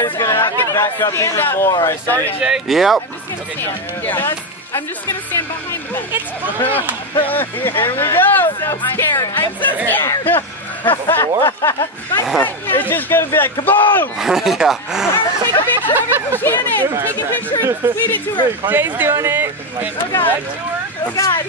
He's gonna have to back up even more, I think. Yep. I'm just gonna stand behind the bench. It's fine. Here we go. I'm so scared. I'm so scared. It's just gonna be like kaboom! Yeah. Take a picture of it for Shannon. Take a picture and tweet it to her. Jay's doing it. Oh God. Oh God.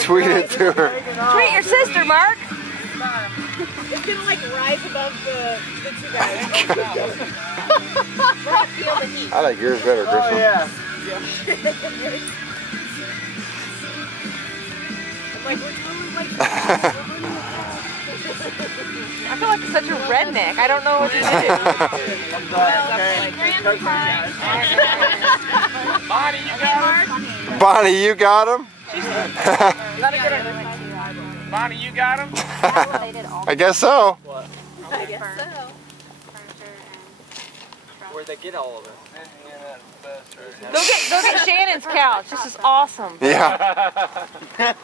Tweet it to her. Tweet your sister, Mark. It's gonna like rise above the two guys. We're gonna feel the heat. I like yours better, Kristen. Oh yeah. Like we're totally like. I feel like such a redneck. I don't know what to do. Bonnie, you got him? Bonnie, you got him? I guess so. I guess so. Where'd they get all of it? Go get Shannon's couch. This is awesome. Yeah.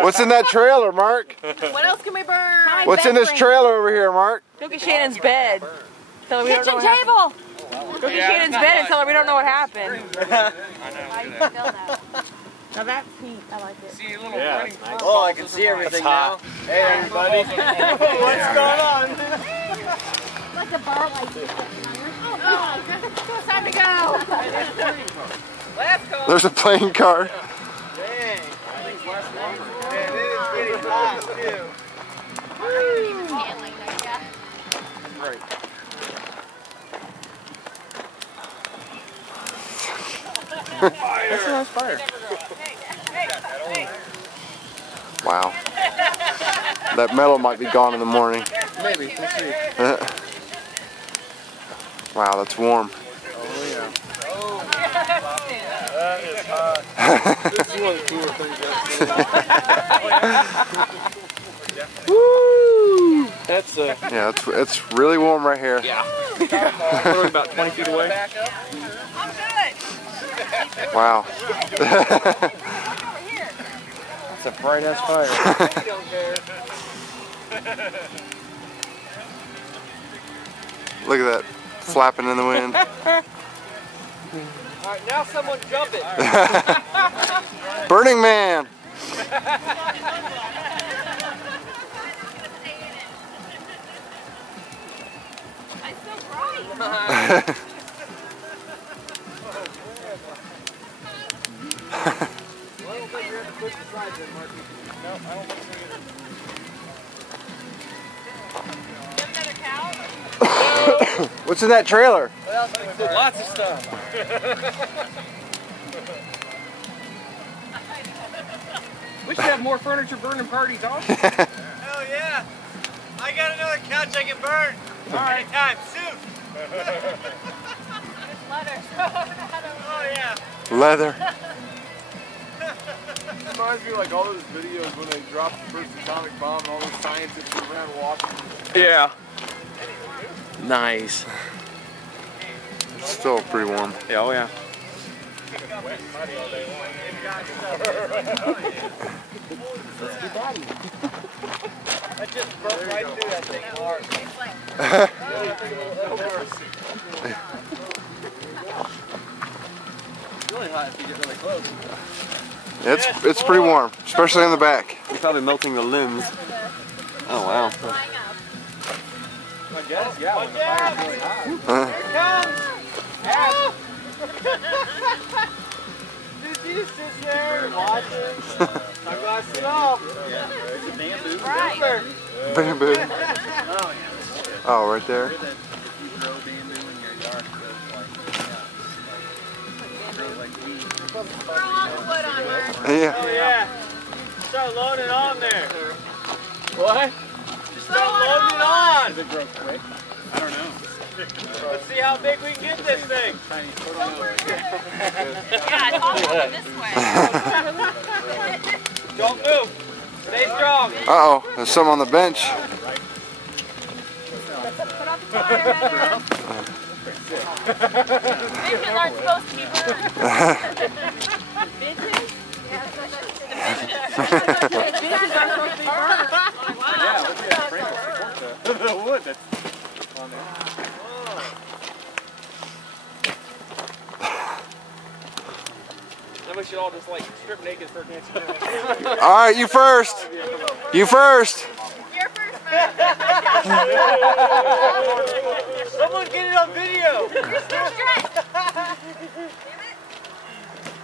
What's in that trailer, Mark? What else can we burn? What's in this trailer over here, Mark? Go get Shannon's bed. Tell her we don't know what happened. Go get Shannon's bed and tell her we don't know what happened. Now that's neat. I like it. See a little running. Oh, I can see everything now. Hey, everybody. What's going on? Like a bar like this. Oh, it's time to go. Let's go. There's a playing card. Dang. Man, it is getting hot, too. Right. That's a nice fire. Wow. That metal might be gone in the morning. Maybe. We'll see. Wow, that's warm. Oh, yeah. That is hot. This is one of the cooler things Woo! That's Yeah, it's really warm right here. Yeah. We're about 20 feet away. I'm good. Wow. That's a bright ass fire. Look at that flapping in the wind. Alright, now someone jump it. Burning Man. It's so bright. What's in that trailer? Lots of stuff. We should have more furniture burning parties, huh? Hell yeah! I got another couch I can burn. Anytime, soon. Oh yeah. Leather. Reminds me of like all those videos when they dropped the first atomic bomb and all those scientists around watching. Yeah. Nice. It's still pretty warm. Yeah, oh yeah. That just broke right through that thing hard. It's really hot if you get really close. It's pretty warm, especially in the back. You're probably melting the limbs. Oh wow. I guess, yeah. When the fire's really hot. Did you sit there and watch it? I watched it all. It's a bamboo. Right. Bamboo. Oh, Oh, right there. if you grow bamboo in your yard, it grows like weeds. Throw all the wood on, Mark. Yeah. Oh yeah. Start loading on there. What? Just start loading it on. Does it grow quick? I don't know. Let's see how big we can get this thing. Yeah, it's all going this way. Don't move. Stay strong. Uh-oh, there's some on the bench. Put on the fire. Bitches aren't supposed to be burned. Bitches? Yeah, bitches aren't supposed to be burned. The wood that's on there. Then we should all just like strip naked for dancing. All right, you first. You first. You're first, man. Someone get it on video.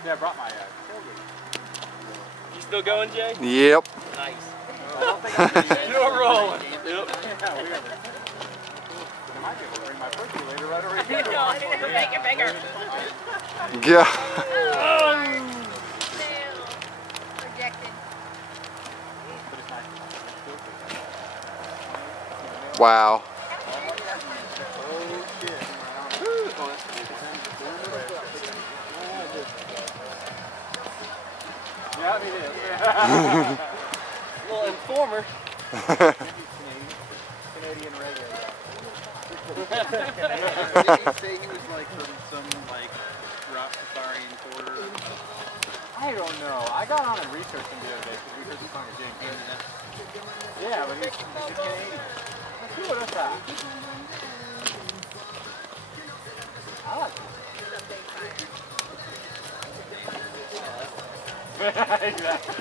Yeah, I brought my You still going, Jay? Yep. Nice. Still rolling. Yep. Yeah, we are. I might be able to bring my percolator right over here. Make it bigger. Yeah. Rejected. Wow. Yeah, I mean, little informer. Canadian reggae. Did he say he was like from some like Rastafarian quarter? I don't know. I got on and researched him the other day because we heard the song of James. Yeah, but he's Canadian. Let's see what that's at. I like it. Exactly.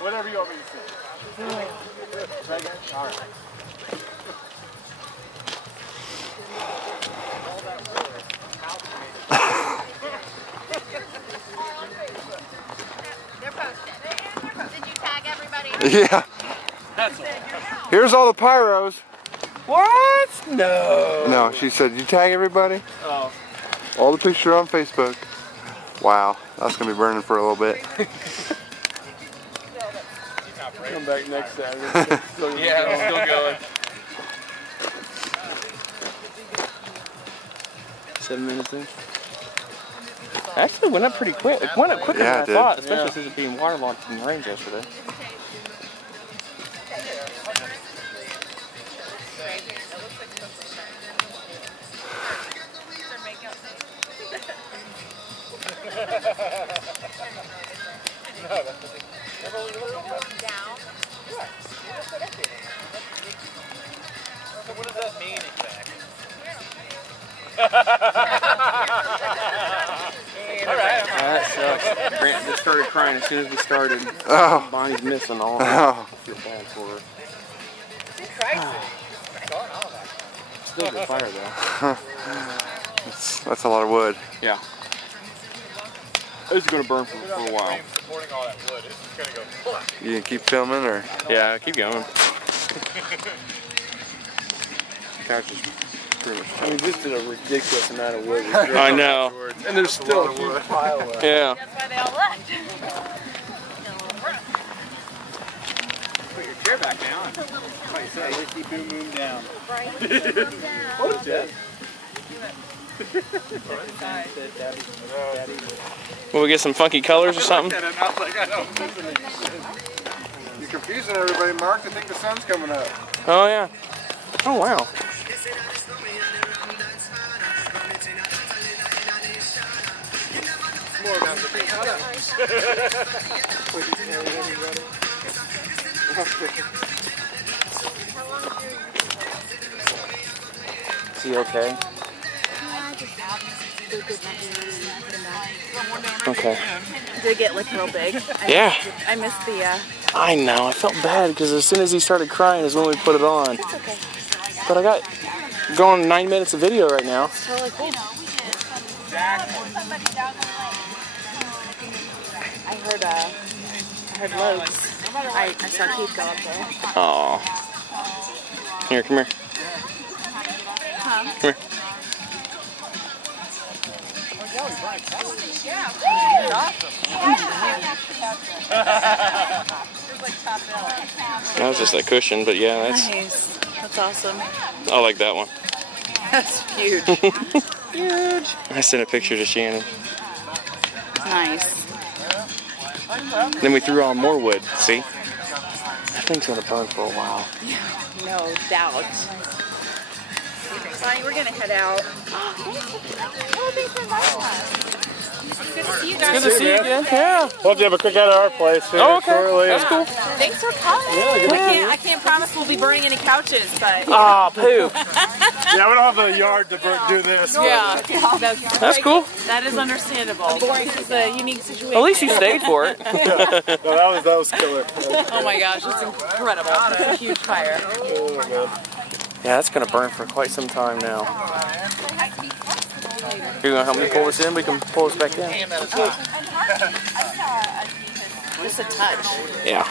Whatever you want me to say. Reggae? All right. They're posted. Did you tag everybody? Yeah. Here's all the pyros. What? No. No, she said, you tag everybody? Oh. All the pictures on Facebook. Wow, that's going to be burning for a little bit. Come back next Saturday. Yeah, I'm still going. 7 minutes in. Actually, went up pretty quick. It went up quicker Yeah, than it I thought, did. especially since it being waterlogged in the rain yesterday. What does that mean exactly? That sucks. Grant just started crying as soon as we started. Oh. Bonnie's missing all. Oh. I feel bad for her. Still good fire though. That's a lot of wood. Yeah. It's gonna burn for a while. Supporting all that wood, it's just gonna go. You gonna keep filming or? Yeah, keep going. Couch is pretty much. I mean, just did a ridiculous amount of wood. I know. And there's still a huge pile left. Yeah. That's why they all left. Put your chair back down. Like you said, Ricky Boom Boom down. What is that? Will we get some funky colors or something? You're confusing everybody, Mark. They think the sun's coming up. Oh yeah. Oh wow. More about the thing. Is he okay? Okay. Did it get like real big? Yeah. I missed the, I know. I felt bad because as soon as he started crying is when we put it on. it's okay. But I got going 9 minutes of video right now. It's totally cool. I heard Lowe's. I saw Keith go up there. Oh. Here, come here. Huh? Come here. That was just a cushion, but yeah, that's. Nice. That's awesome. I like that one. That's huge. Huge. I sent a picture to Shannon. Nice. Then we threw on more wood. See? That thing's gonna burn for a while. No doubt. Bonnie, we're gonna head out. Oh, thanks for inviting us. Good to see you It's good guys. to see you again. Yeah. We'll have to have a cookout at our place here shortly. That's cool. Thanks for coming. I can't promise we'll be burning any couches, but. Ah, poo. Yeah, we don't have the yard to do this. Yeah, That's cool. that is understandable. This is a unique situation. At least you stayed for it. No, that was killer. Oh my gosh, it's incredible. It's a huge fire. Yeah, that's gonna burn for quite some time now. You're gonna help me pull this in? We can pull this back in. Just a touch. Yeah.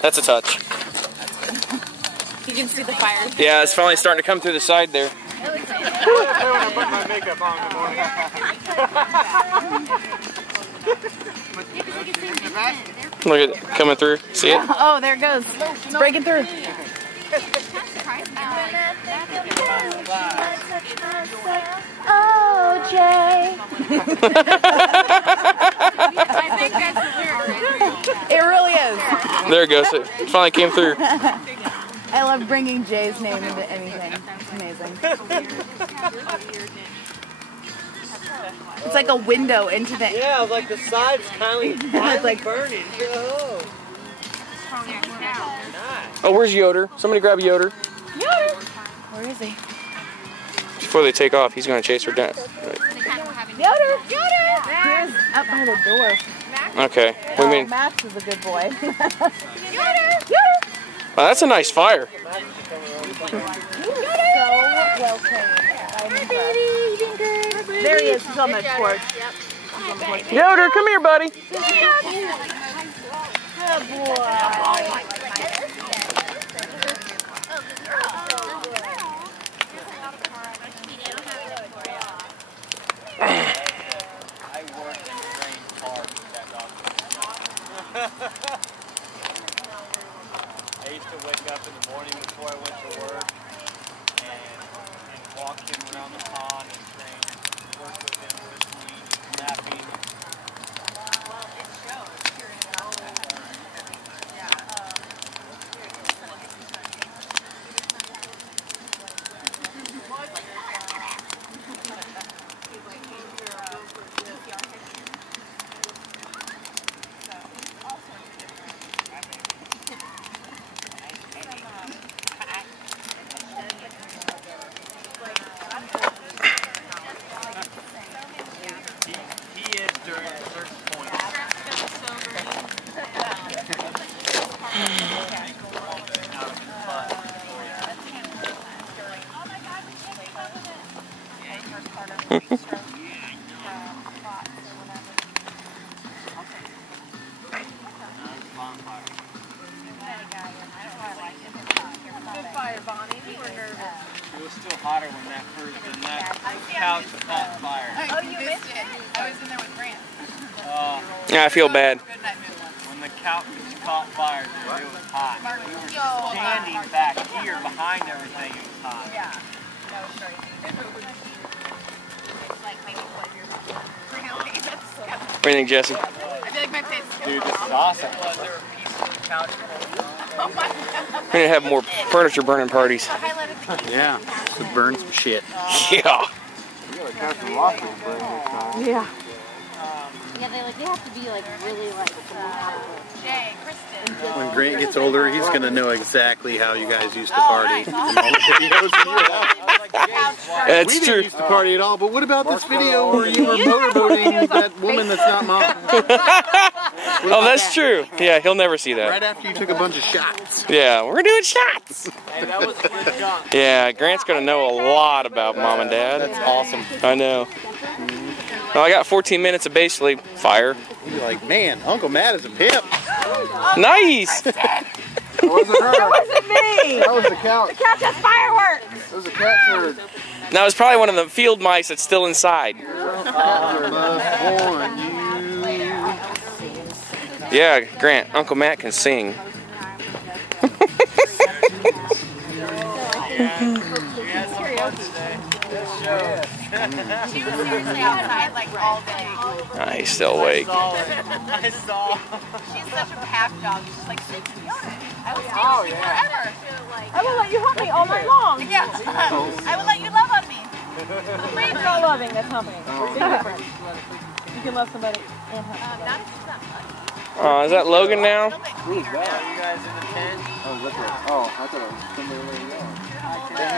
That's a touch. You can see the fire. Yeah, it's finally starting to come through the side there. When I put my makeup on in the morning. Look at it coming through. See it? Oh, there it goes. It's breaking through. Oh, Jay. I think that's the lyric. It really is. There it goes. It finally came through. I love bringing Jay's name into anything. It's amazing. It's like a window into the. Yeah, like the sides kind of like burning. Oh. Oh, where's Yoder? Somebody grab Yoder. Yoder! Where is he? Before they take off, he's gonna chase her down. Yoder! Yoder! Here's up by the door. Okay. We mean, Max is a good boy. Yoder! Yoder! wow, that's a nice fire. So well trained. I'm impressed. You doing good? There he is. He's on the porch. Yoder, come here, buddy. Good boy. I used to wake up in the morning before I went to work and walk him around the pond and train, work with him, listening, napping. Well, it shows. He is during a certain point. It was still hotter when that couch caught fire. Oh, you missed it. I was in there with Grant. Yeah, I feel bad. When the couch caught fire, dude, it was hot. We were standing back here behind everything. It was hot. Yeah. That was crazy. What do you think, Jesse? I feel like my face is Dude, this is awesome. Was there a piece of the couch? Oh my God. We're gonna have more furniture burning parties. Yeah, to burn some shit. Yeah. Yeah. Yeah, they have to be like really like. Jay, Kristen. When Grant gets older, he's going to know exactly how you guys used to party. And all the videos in your house. That's We true. didn't used to party at all, but what about this video where you were motorboating that woman that's not mom? Oh, that's true. Yeah, he'll never see that. Right after you took a bunch of shots. Yeah, we're doing shots. Hey, that was a good shot. Yeah, Grant's gonna know a lot about mom and dad. That's awesome. I know. Well, I got 14 minutes of basically fire. You're like, man, Uncle Matt is a pimp. Nice. It wasn't her. It wasn't me. That was the couch. The couch has fireworks. It was a cat turd. That was probably one of the field mice that's still inside. Yeah, Grant, Uncle Matt can sing. She was seriously outside like all day. He's still awake. I saw. She's such a pack dog. She's like, I will stay Oh, with you yeah. forever. I will let you help me all night long. Yeah. I will let you love on me. It's not loving, that's humping. Big difference. You can love somebody and hump. Oh, is that Logan now? Who's that? Are you guys in the tent? Oh, I thought it was somebody over there.